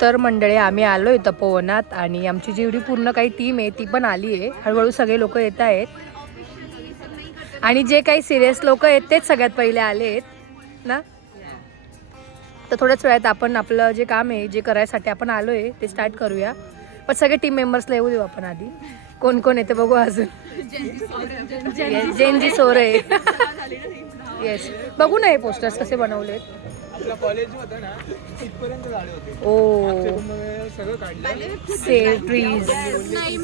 तर मंडळी आम्ही आलो आहे तपोवनात आणि आमची जेवढी पूर्ण काही टीम आहे ती पण आली आहे. हळूहळू सगळे लोक येत आहेत आणि जे काही सिरियस लोक आहेत तेच सगळ्यात पहिले आले आहेत ना. तर थोड्याच वेळात आपण आपलं जे काम आहे जे करायसाठी आपण आलो आहे ते स्टार्ट करूया. पण सगळे टीम मेंबर्सला येऊ देऊ आपण आधी. कोण कोण येते बघू अजून. जेनजी सोरे. येस बघू ना हे पोस्टर्स कसे बनवलेत. आपल्या कॉलेज होतं ना तिथपर्यंत झाले होते. ओ सगळं काढलं. Save trees. नहीं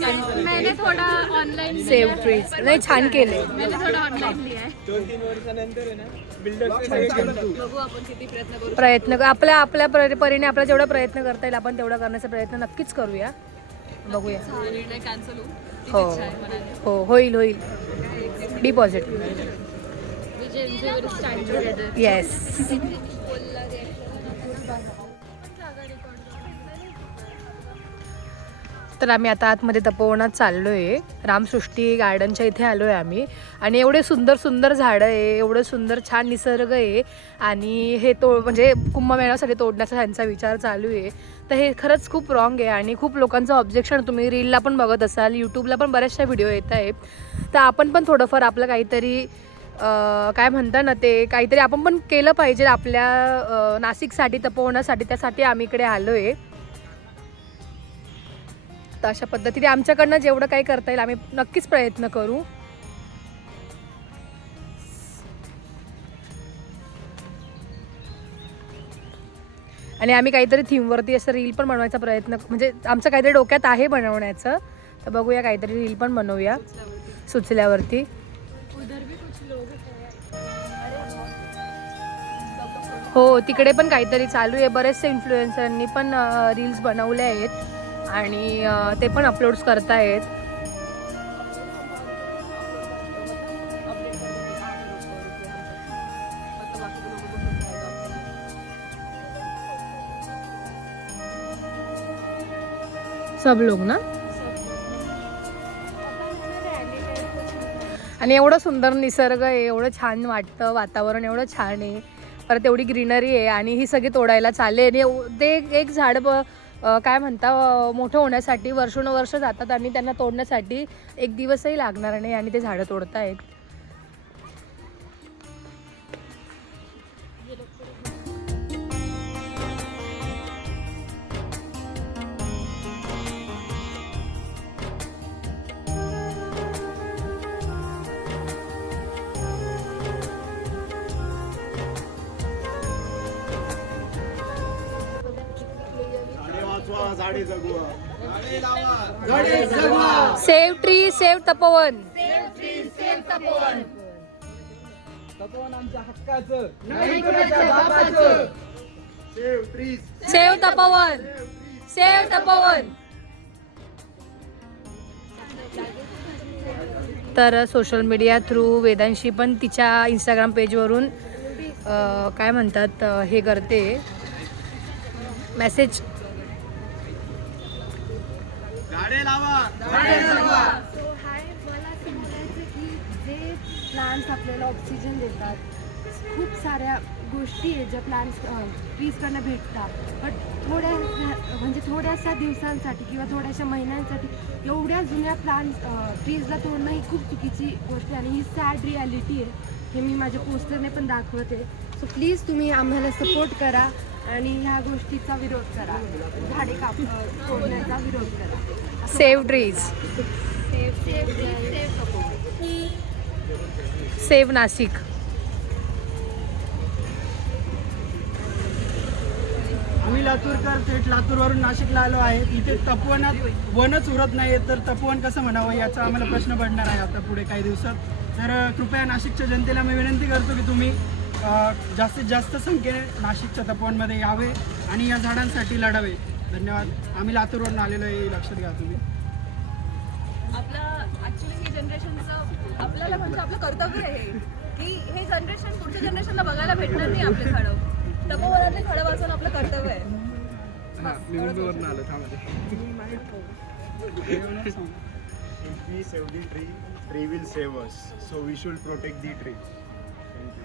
मैंने थोड़ा ऑनलाइन सेव ट्रीज नाही छान केले. मैंने थोड़ा ऑनलाइन लिया है. 2-3 वर्षानंतर आहे ना बिल्डर्सचे सगळे केलं. बघू आपण किती प्रयत्न करू. प्रयत्न आपल्या परीने आपला जेवढा प्रयत्न करता येईल आपण तेवढा करण्याचा प्रयत्न नक्कीच करूया. बघूया. निर्णय कॅन्सल हो हो होईल होईल. बी पॉझिटिव्ह. येस. तर आम्ही आता आतमध्ये तपोवनात चाललो आहे. रामसृष्टी गार्डनच्या इथे आलो आहे आम्ही आणि एवढे सुंदर सुंदर झाडं आहे, एवढं सुंदर छान निसर्ग आहे आणि हे म्हणजे कुंभमेळ्यासाठी तोडण्याचा त्यांचा विचार चालू आहे. तर हे खरंच खूप रॉंग आहे आणि खूप लोकांचं ऑब्जेक्शन तुम्ही रीलला पण बघत असाल, यूट्यूबला पण बऱ्याचशा व्हिडिओ येत आहेत. तर आपण पण थोडंफार आपलं काहीतरी काय म्हणता ना ते काहीतरी आपण पण केलं पाहिजे आपल्या नाशिकसाठी तपोवनासाठी. त्यासाठी आम्ही इकडे आलो आहे. तर अशा पद्धतीने आमच्याकडनं जेवढं काही करता येईल आम्ही नक्कीच प्रयत्न करू. आणि आम्ही काहीतरी थीमवरती असं रील पण बनवायचा प्रयत्न म्हणजे आमचं काहीतरी डोक्यात आहे बनवण्याचं. तर बघूया काहीतरी रील पण बनवूया सुचल्यावरती. हो तिकडे पण काहीतरी चालू आहे. बरेचसे इन्फ्लुएन्सरांनी पण रील्स बनवले आहेत आणि ते पण अपलोड्स करतायत. सब लोग ना. आणि एवढं सुंदर निसर्ग आहे, एवढं छान वाटतं, वातावरण एवढं छान आहे, परत एवढी ग्रीनरी आहे आणि ही सगळी तोडायला चालले. ते एक झाड काय म्हणता मोठं होण्यासाठी वर्षोनवर्ष जातात आणि त्यांना तोडण्यासाठी एक दिवसही लागणार नाही आणि ते झाडं तोडतायत. Save tree save Tapovan. Tapovan आमच्या हक्काचं नाही कुणाच्या बापाचं. Save trees save Tapovan. Save Tapovan. तर सोशल मीडिया थ्रू वेदांशी पण तिच्या इंस्टाग्राम पेजवरून काय म्हणतात हे करते मेसेज. गाडे लावा. सो हाय, मला असं म्हणायचं की जे प्लांट्स आपल्याला ऑक्सिजन देतात, खूप साऱ्या गोष्टी आहेत ज्या प्लांट्स ट्रीजकडनं भेटतात, बट थोड्याशा दिवसांसाठी किंवा थोड्याशा महिन्यांसाठी एवढ्या जुन्या ट्रीजला तोडणं ही खूप चुकीची गोष्ट आहे आणि ही सॅड रिॲलिटी आहे. हे मी माझ्या पोस्टरने पण दाखवते. सो प्लीज तुम्ही आम्हाला सपोर्ट करा आणि ह्या गोष्टीचा विरोध करा. झाडे तोडण्याचा विरोध करा. Save trees. सेव नाशिक. आम्ही लातूरकर थेट लातूरवरून नाशिकला आलो आहे. इथे तपोवनात वनच उरत नाही तर तपोवन कसं म्हणावं याचा आम्हाला प्रश्न पडणार आहे आता पुढे काही दिवसात. तर कृपया नाशिकच्या जनतेला मी विनंती करतो की तुम्ही जास्तीत जास्त संख्येने नाशिकच्या तपोवनमध्ये यावे आणि या झाडांसाठी लढावे. धन्यवाद. आम्ही लातूरवरून आलेलो आहे, लक्षात घ्या तुम्ही. आपलं ॲक्च्युली हे जनरेशनचं आपल्याला म्हणजे आपलं कर्तव्य आहे की हे जनरेशन पुढच्या जनरेशनला बघायला भेटणार नाही आपले झाडं. तपोवनातले झाडं वाचवणं आपलं कर्तव्य आहे. मी मुंबईवरून आलो. If we save the tree, tree will save us. So we should protect the tree. Thank you.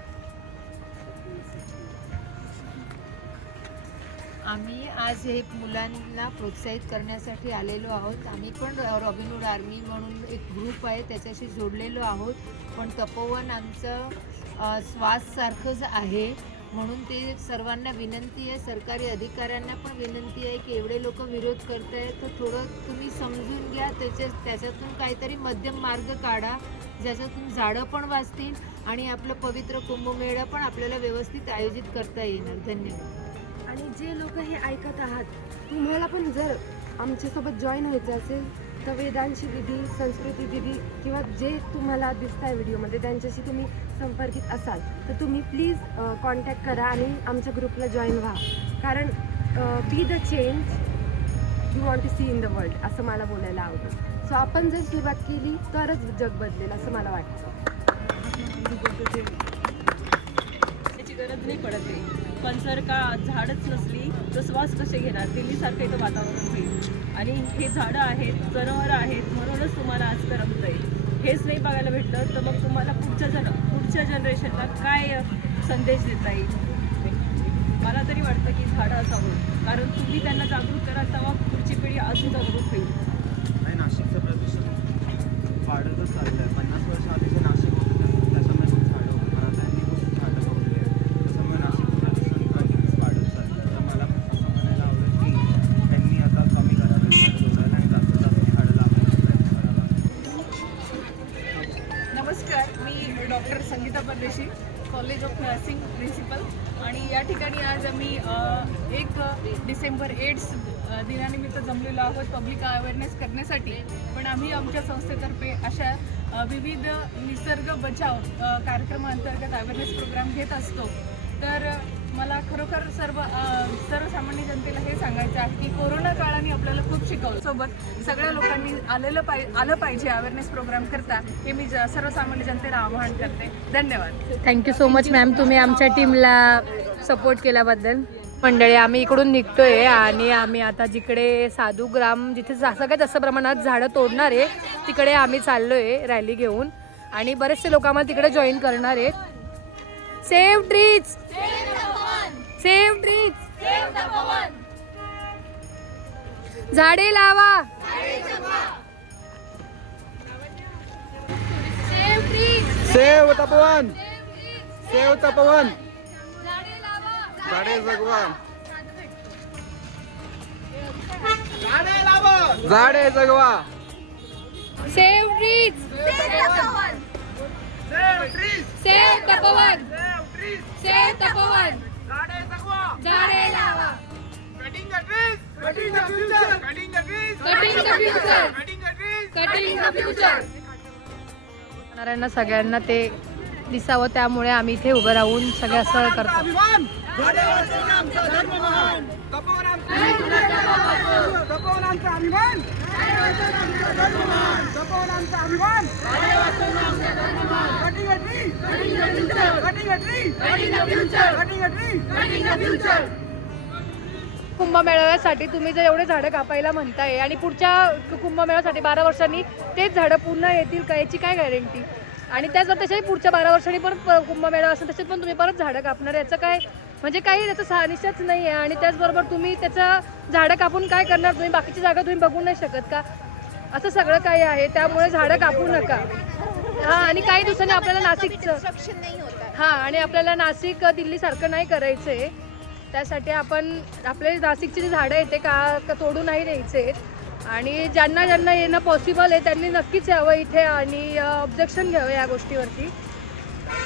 आम्ही आज हे मुलांना प्रोत्साहित करण्यासाठी आलेलो आहोत. आम्ही पण रॉबिनहूड आर्मी म्हणून एक ग्रुप आहे त्याच्याशी जोडलेलो आहोत. पण तपोवन आमचं श्वाससारखंच आहे म्हणून ते सर्वांना विनंती आहे, सरकारी अधिकाऱ्यांना पण विनंती आहे की एवढे लोक विरोध करत आहेत तर थोडं तुम्ही समजून घ्या, त्याच्यातून काहीतरी मध्यम मार्ग काढा ज्याच्यातून झाडं पण वाचतील आणि आपलं पवित्र कुंभमेळा पण आपल्याला व्यवस्थित आयोजित करता येणार. धन्यवाद. आणि जे लोक हे ऐकत आहात, तुम्हाला पण जर आमच्यासोबत जॉईन व्हायचं असेल तर वेदांची विधी, संस्कृती विधी किंवा जे तुम्हाला दिसत आहे व्हिडिओमध्ये त्यांच्याशी तुम्ही संपर्कित असाल तर तुम्ही प्लीज कॉन्टॅक्ट करा आणि आमच्या ग्रुपला जॉईन व्हा. कारण be the change you want to see in the world असं मला बोलायला आवडेल. सो आपण जर सुरुवात केली तरच जग बदलेल असं मला वाटतं. त्याची गरज नाही पडत आहे. पण जर का झाडच नसली तर श्वास कसे घेणार? दिल्लीसारखं इथं वातावरण होईल. आणि हे झाडं आहेत, जनावरं आहेत म्हणूनच तुम्हाला आज करमत आहे. हेच नाही बघायला भेटलं तर मग तुम्हाला पुढच्या जनरेशनला काय संदेश देता येईल? मला तरी वाटतं की झाडं असावं, कारण तुम्ही त्यांना जागरूक कराल तेव्हा पुढची पिढी अजून जागरूक होईल. आणि नाशिकचं प्रदूषण वाढतच चाललं आहे. 50 वर्ष आधी जे नाशिक होतं त्याच्यामुळे खूप झाडं होतं, पण आता यांनी खूप झाडं लावली आहे, त्याच्यामुळे नाशिकचं प्रदूषण कंटिन्यूस वाढत चाललं आहे. तर मला असं म्हणायला आवडेल की त्यांनी आता कमी करावे झाडं तोडायला आणि जास्तीत जास्त झाडं लावण्याचा प्रयत्न करावा. नमस्कार, मी डॉक्टर संगीता परदेशी, कॉलेज ऑफ नर्सिंग प्रिन्सिपल. आणि या ठिकाणी आज आम्ही 1 डिसेंबर एड्स दिनानिमित्त जमलेलो आहोत पब्लिक अवेअरनेस करण्यासाठी. पण आम्ही आमच्या संस्थेतर्फे अशा विविध निसर्ग बचाव कार्यक्रमांतर्गत अवेअरनेस प्रोग्राम घेत असतो. तर मला खरोखर सर्वसामान्य जनतेला हे सांगायचं आहे की कोरोना काळाने आपल्याला खूप शिकवलं. सोबत सगळ्या लोकांनी आलं पाहिजे अवेअरनेस प्रोग्राम करता, हे मी सर्वसामान्य जनतेला आवाहन करते. धन्यवाद. थँक्यू सो मच मॅम, तुम्ही आमच्या टीमला सपोर्ट केल्याबद्दल. मंडळी, आम्ही इकडून निघतोय आणि आम्ही आता जिकडे साधूग्राम जिथे सगळ्यात जास्त प्रमाणात झाडं तोडणार आहे तिकडे आम्ही चाललोय रॅली घेऊन. आणि बरेचसे लोक आम्हाला तिकडे जॉईन करणार आहेत. सेव्ह ट्रीज, सेव्ह ट्रीज, झाडे लावा, सेव तपोवन, सेव तपोवन, झाडे जगवा, झाडे जगवा. Save trees, save Tapovan, save Tapovan, झाडे लावा, Cutting the trees, cutting the future, cutting the trees, cutting the future, cutting the trees. Cutting the future. येणाऱ्यांना सगळ्यांना ते दिसावं त्यामुळे आम्ही इथे उभं राहून सगळे असं करतो. अभिमान, झाडे वाचवणे आमचा धर्म महान. तपोवन आमचा अभिमान, झाडे वाचवणे आमचा धर्म महान. तपोवन आमचा अभिमान, झाडे वाचवणे आमचा धर्म महान. Cutting a tree, cutting the future, cutting a tree, cutting the future, cutting a tree, cutting the future. कुंभमेळ्यासाठी तुम्ही जर एवढे झाडं कापायला म्हणताय आणि पुढच्या कुंभमेळ्यासाठी 12 वर्षांनी तेच झाडं पुन्हा येतील का, याची काय गॅरंटी? आणि त्याच जर त्याच्याही पुढच्या 12 वर्षांनी परत कुंभमेळा असेल त्याच्यात पण तुम्ही परत झाडं कापणार, याचं काय म्हणजे काही त्याचं निश्चितच नाही आहे. आणि त्याचबरोबर तुम्ही त्याचं झाडं कापून काय करणार? तुम्ही बाकीची जागा तुम्ही बघू नाही शकत का? असं सगळं काही आहे. त्यामुळे झाडं कापू नका. हां, आणि काही दिवसांनी आपल्याला नाशिकचं आणि आपल्याला नाशिक दिल्लीसारखं नाही करायचं आहे. त्यासाठी आपण आपले नाशिकची जी झाडं आहेत ते का तोडू नाही द्यायचे. आणि ज्यांना येणं पॉसिबल आहे त्यांनी नक्कीच यावं इथे आणि ऑब्जेक्शन घ्यावं या गोष्टीवरती.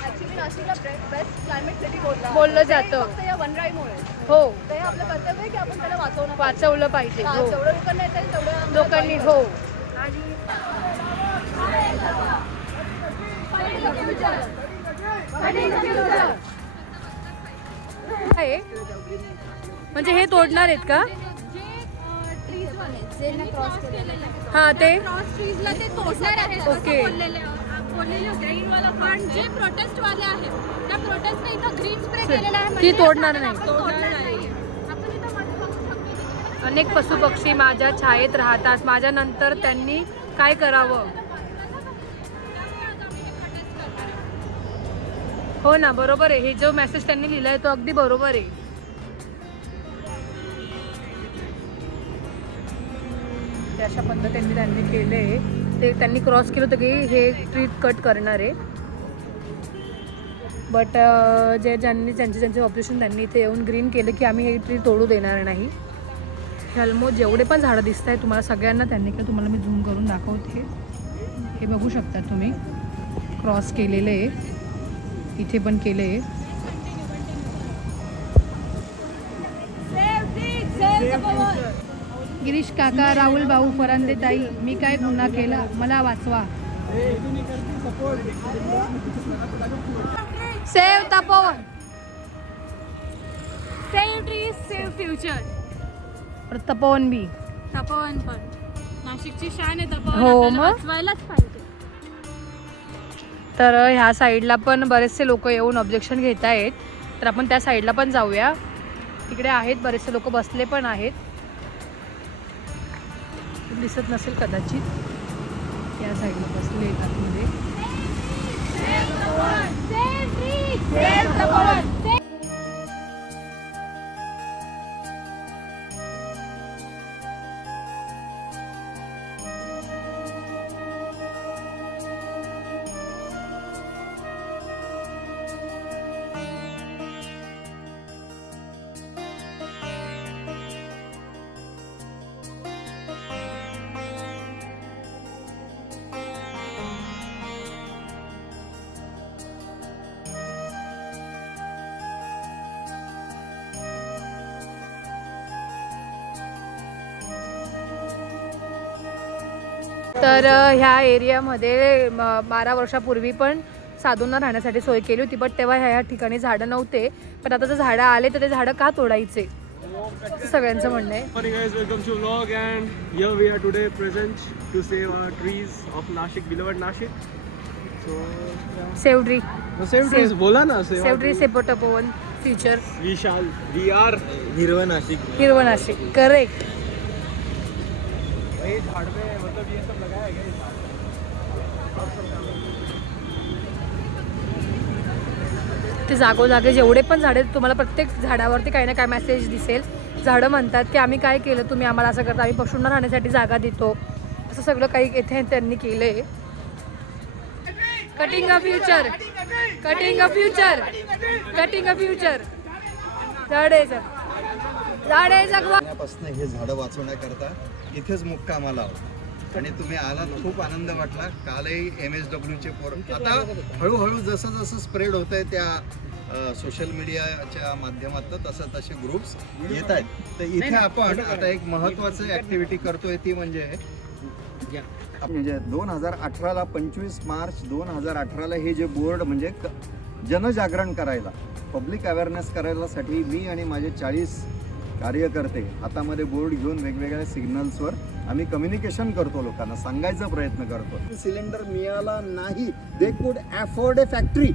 ॲक्च्युली नाशिकला बेस्ट क्लायमेट सिटी बोललं जातं. फक्त या वनराईमुळे. हो, तर हे आपलं कर्तव्य आहे की आपण त्याला वाचवलं पाहिजे. हो, जेवढं लोकांना येतं तेवढं लोकांनी. हो, आहे म्हणजे हे तोडणार आहेत का? हां, ते ट्रीजला ते तोडणार आहेत ओके. बोललेले होते ग्रीनवाला. पण जे प्रोटेस्टवाले आहेत त्या प्रोटेस्टने इथं ग्रीन स्प्रे केलेला आहे. ती तोडणार नाही. तोडणार नाही. आपण इथं मध्ये बघू शकतो. अनेक पशुपक्षी माझ्या छायेत राहतात. माझ्या नंतर त्यांनी काय करावं? हो ना, बरोबर आहे. हे जो मेसेज त्यांनी लिहिलाय तो अगदी बरोबर आहे. ते अशा पद्धतीने त्यांनी केलं आहे. ते त्यांनी क्रॉस केलं होतं की हे ट्री कट करणार आहे. बट ज्यांचे ऑब्जेक्शन त्यांनी इथे येऊन ग्रीन केलं की आम्ही हे ट्री तोडू देणार नाही. हे ऑलमोस्ट जेवढे पण झाडं दिसत आहे तुम्हाला सगळ्यांना त्यांनी केलं. तुम्हाला मी झूम करून दाखवते. हे बघू शकता तुम्ही क्रॉस केलेलं आहे. इथे पण केलं आहे. गिरीश काका, राहुल भाऊ, फरांदे ताई, मी काय गुन्हा केला, मला वाचवा. Save Tapovan, save trees save future. पर तपोवन बी. तपोवन पण नाशिकची शान आहे तपोवन. हो, आपल्याला मग? वाचवायलाच पाहिजे. तर ह्या साईडला पण बरेचसे लोक येऊन ऑब्जेक्शन घेत आहेत. तर आपण त्या साईडला पण जाऊया. तिकडे आहेत बरेचसे लोक बसले पण आहेत. दिसत नसेल कदाचित. या साईडला बसले आहेत आतमध्ये. Save trees save Tapovan. तर ह्या एरियामध्ये 12 वर्षापूर्वी पण साधूंना राहण्यासाठी सोय केली होती. बट तेव्हा ह्या ठिकाणी झाडं नव्हते. पण आता जर झाडं आले तर ते झाडं का तोडायचे असं सगळ्यांचं म्हणणं आहे. Morning guys, welcome to vlog and here we are today present to save our trees of Nashik, beloved Nashik. So save tree, save trees बोला ना, save tree, save Tapovan, future, we are हिरवा नाशिक. हिरवं नाशिक. करेक्ट. ये झाड़ पे मतलब ये सब लगाया गया है. ते जागोजागे जेवढे पण झाडे तुम्हाला प्रत्येक झाडावरती काही ना काही मेसेज दिसेल. झाडं म्हणतात की आम्ही काय केलं, तुम्ही आम्हाला असं करता, आम्ही पशूंना राहण्यासाठी जागा देतो, असं सगळं काही इथे त्यांनी केलंय. Cutting a future, cutting a future, cutting a future. झाडे जगवा. पासून हे झाडं वाचवण्याकरता इथेच मुक्कामाला आहोत आणि तुम्ही आलात, खूप आनंद वाटला. कालही MSWचे आता हळूहळू जसं जसं स्प्रेड होत आहे त्या सोशल मीडियाच्या माध्यमातून तसे ग्रुप्स येत आहेत. तर इथे आपण आता एक महत्त्वाचं ॲक्टिव्हिटी करतोय ती म्हणजे 2018ला 25 मार्च 2018ला हे जे बोर्ड म्हणजे जनजागरण करायला, पब्लिक अवेअरनेस करायलासाठी मी आणि माझे 40 कार्यकर्ते हातामध्ये बोर्ड घेऊन वेगवेगळ्या सिग्नल्सवर आम्ही कम्युनिकेशन करतो, लोकांना सांगायचा प्रयत्न करतो. सिलेंडर मिळाला नाही, they could afford A factory.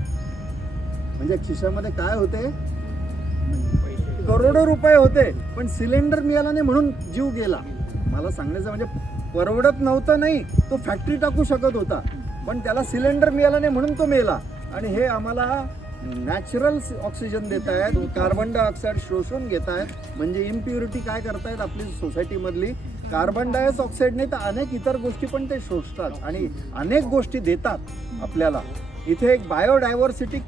म्हणजे खिशामध्ये काय होते, करोडो रुपये होते, पण सिलेंडर मिळाला नाही म्हणून जीव गेला. मला सांगण्याचं म्हणजे परवडत नव्हतं, नाही तो फॅक्टरी टाकू शकत होता, पण त्याला सिलेंडर मिळाला नाही म्हणून तो मेला. आणि हे आम्हाला नॅचरल ऑक्सिजन देत आहेत, कार्बन डायऑक्साईड शोषून घेत आहेत. म्हणजे इम्प्युरिटी काय करतायत आपली सोसायटीमधली, कार्बन डायऑक्साईड नाही तर अनेक इतर गोष्टी पण ते शोषतात आणि अनेक गोष्टी देतात आपल्याला. इथे एक बायोडायव्हर्सिटी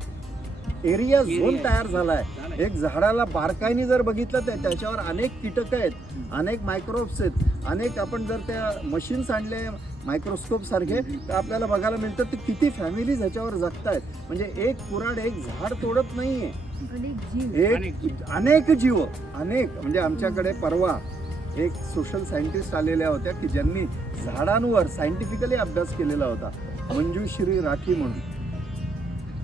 एरिया झोन तयार झाला आहे. एक झाडाला बारकाईने जर बघितलं तर त्याच्यावर अनेक कीटक आहेत, अनेक मायक्रोब्स आहेत, अनेक आपण जर त्या मशीन्स आणले मायक्रोस्कोप सारखे तर आपल्याला बघायला मिळतं की किती फॅमिलीज ह्याच्यावर जगतायत. म्हणजे एक कुऱ्हाड एक झाड तोडत नाहीये, अनेक जीव, अनेक. म्हणजे आमच्याकडे परवा एक सोशल सायंटिस्ट आलेल्या होत्या की ज्यांनी झाडांवर सायंटिफिकली अभ्यास केलेला होता, मंजुश्री राठी म्हणून.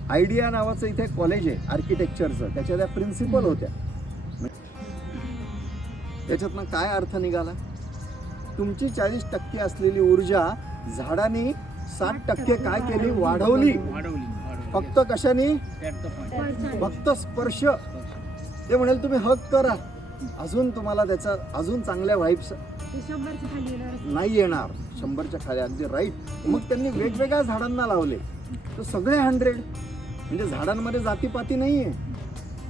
आयडिया नावाचं इथे कॉलेज आहे आर्किटेक्चरचं, त्याच्या त्या प्रिन्सिपल होत्या. त्याच्यातनं काय अर्थ निघाला, तुमची 40% असलेली ऊर्जा झाडांनी 60% काय केली, वाढवली. फक्त कशाने, फक्त स्पर्श. ते म्हणेल तुम्ही हक करा, अजून तुम्हाला त्याचा अजून चांगल्या व्हाईब्स नाही येणार, 100च्या खाली. अगदी राईट. मग त्यांनी वेगवेगळ्या झाडांना लावले तर सगळे 100. म्हणजे झाडांमध्ये जातीपाती नाहीये,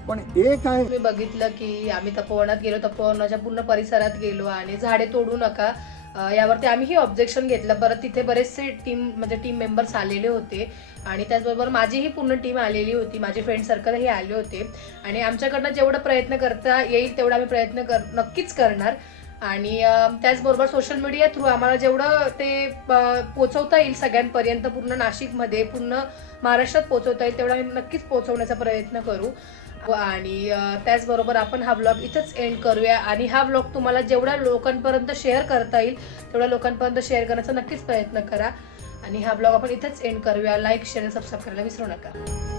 पण एक आहे. तुम्ही बघितलं की आम्ही तपोवनात गेलो, तपोवनाच्या पूर्ण परिसरात गेलो आणि झाडे तोडू नका यावरती आम्हीही ऑब्जेक्शन घेतलं. परत तिथे बरेचसे टीम मेंबर्स आलेले होते आणि त्याचबरोबर माझीही पूर्ण टीम आलेली होती, माझे फ्रेंड सर्कलही आले होते आणि आमच्याकडनं जेवढं प्रयत्न करता येईल तेवढा आम्ही प्रयत्न नक्कीच करणार. आणि त्याचबरोबर सोशल मीडिया थ्रू आम्हाला जेवढं ते पोचवता येईल सगळ्यांपर्यंत, पूर्ण नाशिकमध्ये, पूर्ण महाराष्ट्रात पोचवता येईल तेवढा आम्ही नक्कीच पोचवण्याचा प्रयत्न करू. आणि त्याचबरोबर आपण हा व्लॉग इथंच एंड करूया आणि हा व्लॉग तुम्हाला जेवढ्या लोकांपर्यंत शेअर करता येईल तेवढ्या लोकांपर्यंत शेअर करण्याचा नक्कीच प्रयत्न करा. आणि हा व्लॉग आपण इथंच एंड करूया. लाईक, शेअर, सबस्क्राईब करायला विसरू नका.